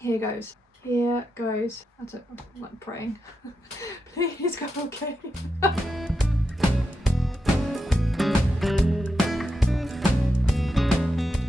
Here goes. Here goes. I'm like praying. Please go okay.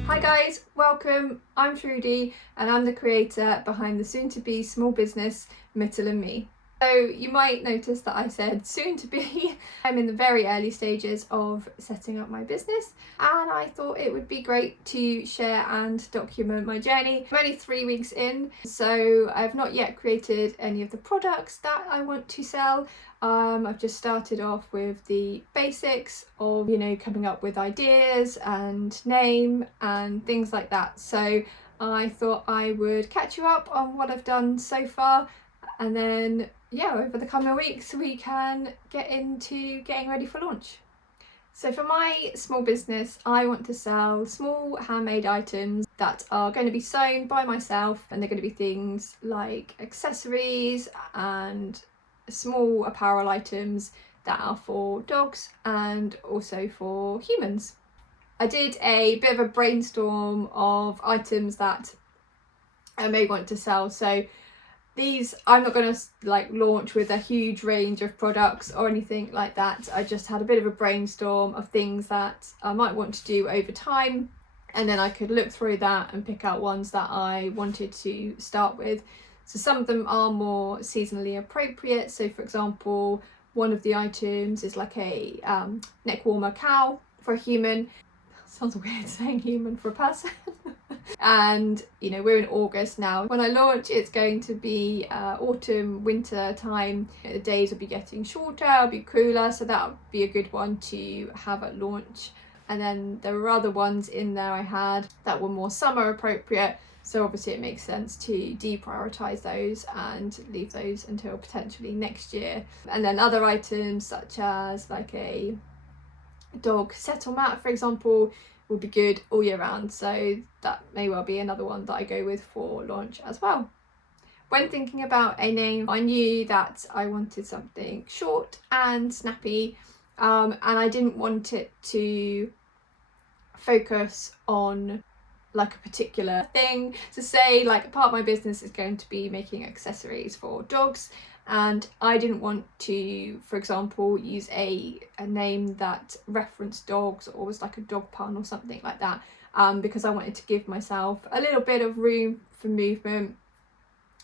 Hi guys, welcome. I'm Trudy and I'm the creator behind the soon-to-be small business Mittel and Me. So you might notice that I said soon to be. I'm in the very early stages of setting up my business and I thought it would be great to share and document my journey. I'm only 3 weeks in, so I've not yet created any of the products that I want to sell. I've just started off with the basics of, coming up with ideas and name and things like that. So I thought I would catch you up on what I've done so far, and then over the coming weeks we can get into getting ready for launch. So for my small business, I want to sell small handmade items that are going to be sewn by myself, and they're going to be things like accessories and small apparel items that are for dogs and also for humans. I did a bit of a brainstorm of items that I may want to sell. So these, I'm not going to launch with a huge range of products or anything like that. I just had a bit of a brainstorm of things that I might want to do over time, and then I could look through that and pick out ones that I wanted to start with. So some of them are more seasonally appropriate. So for example, one of the items is like a neck warmer cowl for a human. Sounds weird saying human for a person. And we're in August now. When I launch, it's going to be autumn, winter time. The days will be getting shorter, it'll be cooler, so that would be a good one to have at launch. And then there were other ones in there I had that were more summer appropriate, so obviously it makes sense to deprioritize those and leave those until potentially next year. And then other items such as like a dog settle mat, for example, will be good all year round, so that may well be another one that I go with for launch as well. When thinking about a name, I knew that I wanted something short and snappy, and I didn't want it to focus on like a particular thing. So say like part of my business is going to be making accessories for dogs, and I didn't want to, for example, use a name that referenced dogs or was like a dog pun or something like that, because I wanted to give myself a little bit of room for movement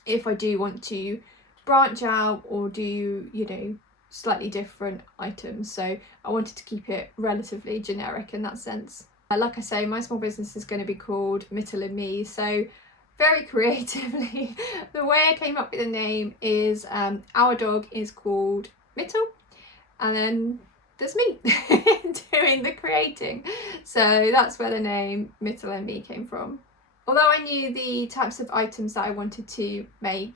if I do want to branch out or do slightly different items. So I wanted to keep it relatively generic in that sense. Like I say, my small business is going to be called Mittel and Me, so very creatively the way I came up with the name is our dog is called Mittel, and then there's me doing the creating, so that's where the name Mittel and Me came from. Although I knew the types of items that I wanted to make,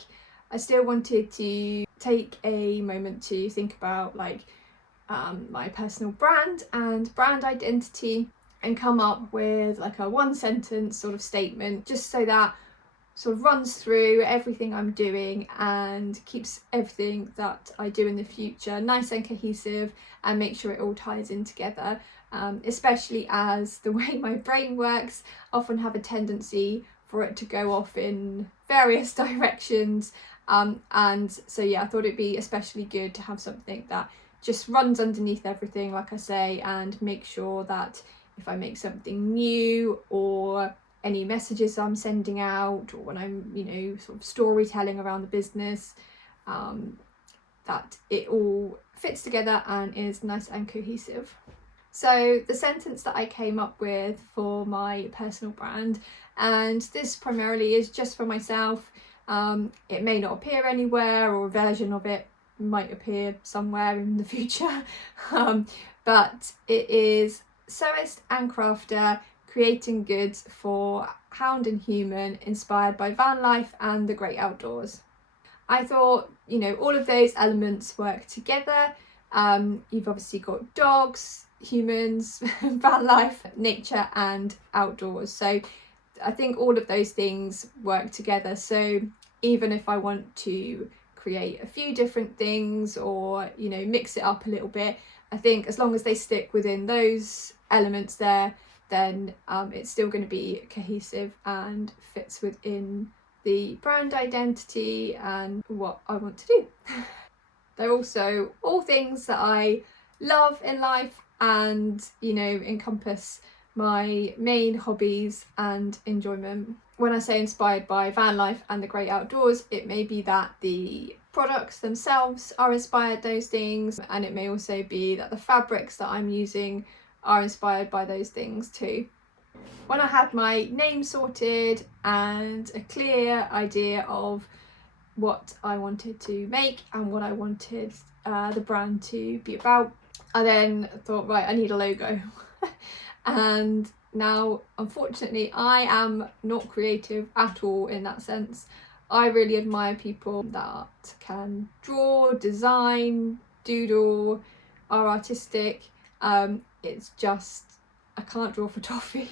I still wanted to take a moment to think about my personal brand and brand identity, and come up with like a one sentence sort of statement, just so that sort of runs through everything I'm doing and keeps everything that I do in the future nice and cohesive, and make sure it all ties in together, especially as the way my brain works, I often have a tendency for it to go off in various directions, and so I thought it'd be especially good to have something that just runs underneath everything, like I say, and make sure that if I make something new or any messages I'm sending out, or when I'm sort of storytelling around the business, that it all fits together and is nice and cohesive. So the sentence that I came up with for my personal brand, and this primarily is just for myself, it may not appear anywhere, or a version of it might appear somewhere in the future, but it is sewist and crafter, creating goods for hound and human, inspired by van life and the great outdoors. I thought, all of those elements work together. You've obviously got dogs, humans, van life, nature and outdoors. So I think all of those things work together. So even if I want to create a few different things or, mix it up a little bit, I think as long as they stick within those elements there, then it's still going to be cohesive and fits within the brand identity and what I want to do. They're also all things that I love in life and, you know, encompass my main hobbies and enjoyment. When I say inspired by van life and the great outdoors, it may be that the products themselves are inspired those things, and it may also be that the fabrics that I'm using are inspired by those things too. When I had my name sorted and a clear idea of what I wanted to make and what I wanted the brand to be about, I then thought, right, I need a logo. And now, unfortunately, I am not creative at all in that sense. I really admire people that can draw, design, doodle, are artistic. It's just, I can't draw for toffee.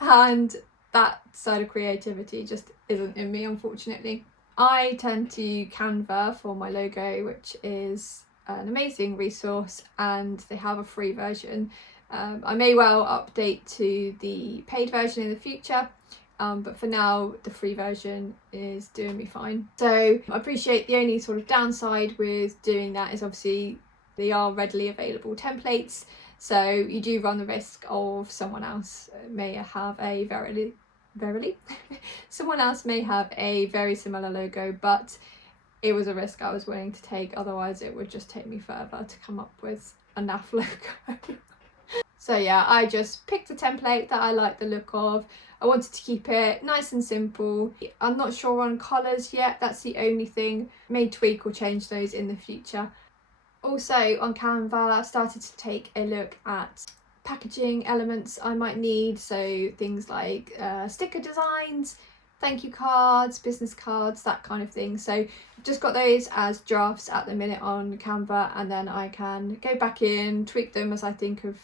And that side of creativity just isn't in me, unfortunately. I tend to Canva for my logo, which is an amazing resource, and they have a free version. I may well update to the paid version in the future, but for now the free version is doing me fine. So I appreciate the only sort of downside with doing that is obviously they are readily available templates, so you do run the risk of someone else may have a someone else may have a very similar logo, but it was a risk I was willing to take, otherwise it would just take me further to come up with a naff logo. So yeah, I just picked a template that I like the look of. I wanted to keep it nice and simple. I'm not sure on colours yet, that's the only thing. May tweak or change those in the future. Also on Canva, I started to take a look at packaging elements I might need, so things like sticker designs, thank you cards, business cards, that kind of thing. So I've just got those as drafts at the minute on Canva, and then I can go back in, tweak them as I think of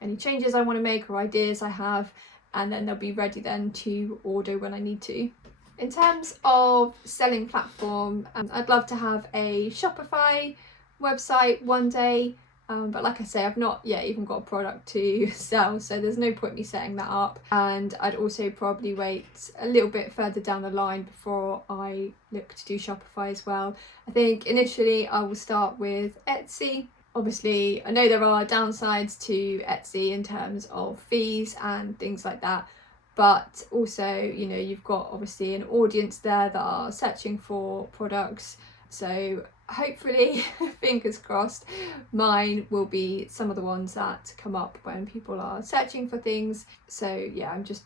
any changes I want to make or ideas I have, and then they'll be ready then to order when I need to. In terms of selling platform, I'd love to have a Shopify website one day, but like I say, I've not yet even got a product to sell, so there's no point me setting that up. And I'd also probably wait a little bit further down the line before I look to do Shopify as well. I think initially I will start with Etsy. Obviously, I know there are downsides to Etsy in terms of fees and things like that, but also, you know, you've got obviously an audience there that are searching for products. So hopefully, fingers crossed, mine will be some of the ones that come up when people are searching for things. So yeah, I'm just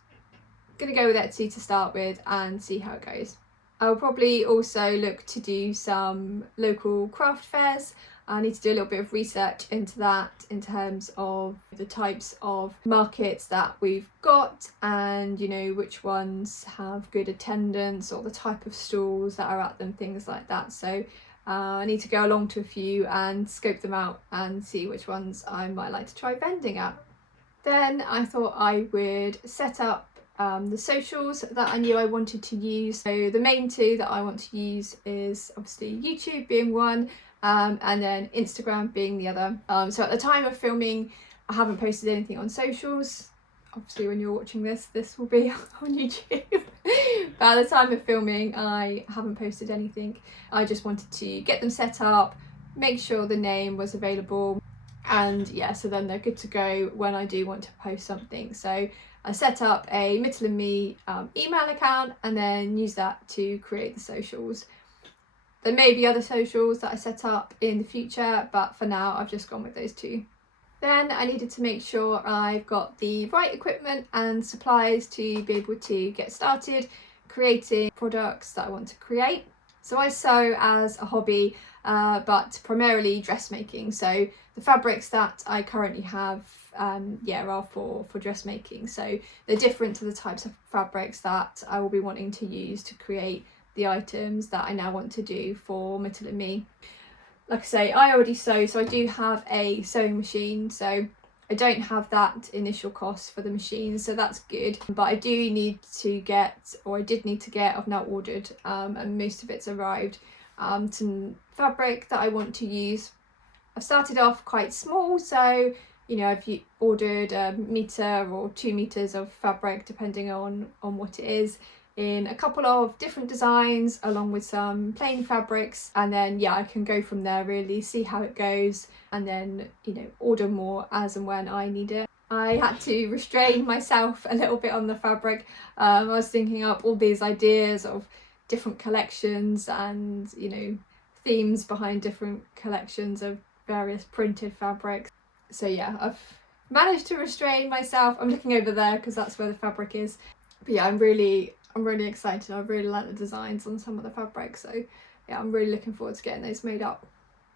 gonna go with Etsy to start with and see how it goes. I'll probably also look to do some local craft fairs. I need to do a little bit of research into that in terms of the types of markets that we've got, and you know, which ones have good attendance or the type of stalls that are at them, things like that. So I need to go along to a few and scope them out and see which ones I might like to try vending at. Then I thought I would set up the socials that I knew I wanted to use. So the main two that I want to use is obviously YouTube being one, and then Instagram being the other. So at the time of filming, I haven't posted anything on socials. Obviously when you're watching this will be on YouTube. But at the time of filming, I haven't posted anything. I just wanted to get them set up, make sure the name was available, and yeah, so then they're good to go when I do want to post something. So I set up a Mittel and Me email account and then use that to create the socials. There may be other socials that I set up in the future, but for now I've just gone with those two. Then I needed to make sure I've got the right equipment and supplies to be able to get started creating products that I want to create. So I sew as a hobby, but primarily dressmaking. So the fabrics that I currently have are for dressmaking. So they're different to the types of fabrics that I will be wanting to use to create the items that I now want to do for Mittel and Me. Like I say, I already sew, so I do have a sewing machine, so I don't have that initial cost for the machine, so that's good. But I do need to get, or I did need to get, I've now ordered, and most of it's arrived, some fabric that I want to use. I've started off quite small, so you know, I've ordered a metre or 2 meters of fabric depending on what it is. in a couple of different designs along with some plain fabrics, and then yeah, I can go from there, really see how it goes, and then, you know, order more as and when I need it. I had to restrain myself a little bit on the fabric. I was thinking up all these ideas of different collections and, you know, themes behind different collections of various printed fabrics. So yeah, I've managed to restrain myself. I'm looking over there because that's where the fabric is. But yeah, I'm really excited. I really like the designs on some of the fabrics, so yeah, I'm really looking forward to getting those made up.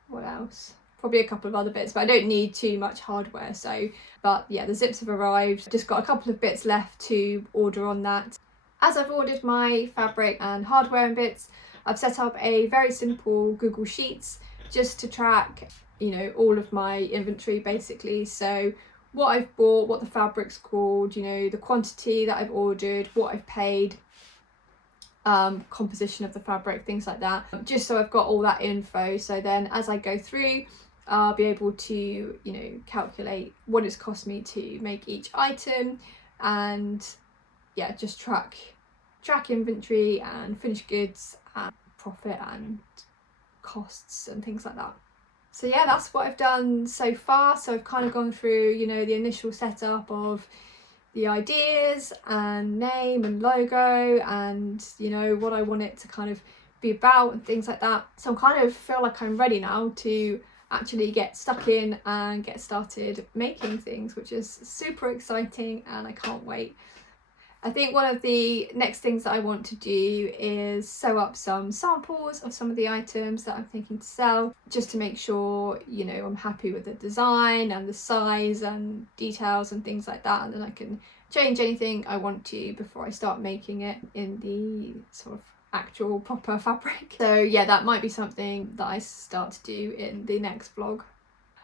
What else? Probably a couple of other bits, but I don't need too much hardware. So, but yeah, the zips have arrived. Just got a couple of bits left to order on that. As I've ordered my fabric and hardware and bits, I've set up a very simple Google Sheets just to track, you know, all of my inventory basically. So what I've bought, what the fabric's called, you know, the quantity that I've ordered, what I've paid, composition of the fabric, things like that, just so I've got all that info. So then as I go through, I'll be able to, you know, calculate what it's cost me to make each item, and yeah, just track inventory and finished goods and profit and costs and things like that. So yeah, that's what I've done so far. So I've kind of gone through, you know, the initial setup of the ideas and name and logo and, you know, what I want it to kind of be about and things like that. So I kind of feel like I'm ready now to actually get stuck in and get started making things, which is super exciting and I can't wait. I think one of the next things that I want to do is sew up some samples of some of the items that I'm thinking to sell, just to make sure, you know, I'm happy with the design and the size and details and things like that, and then I can change anything I want to before I start making it in the sort of actual proper fabric. So yeah, that might be something that I start to do in the next vlog.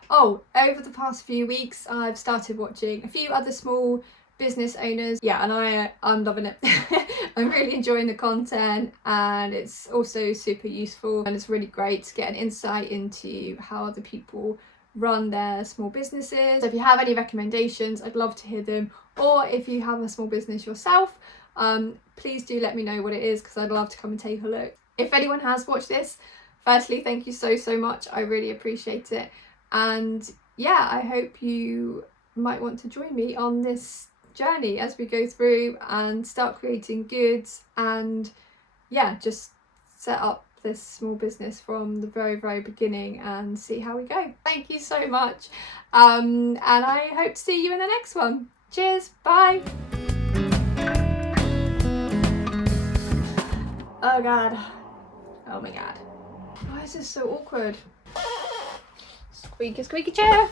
Oh, over the past few weeks I've started watching a few other small business owners, yeah, and I'm loving it. I'm really enjoying the content, and it's also super useful, and it's really great to get an insight into how other people run their small businesses. So if you have any recommendations, I'd love to hear them, or if you have a small business yourself, please do let me know what it is, because I'd love to come and take a look. If anyone has watched this, firstly, thank you so much. I really appreciate it, and yeah, I hope you might want to join me on this journey as we go through and start creating goods, and yeah, just set up this small business from the very beginning and see how we go. Thank you so much, and I hope to see you in the next one. Cheers, bye. Oh god, oh my god, why is this so awkward? Squeaky chair.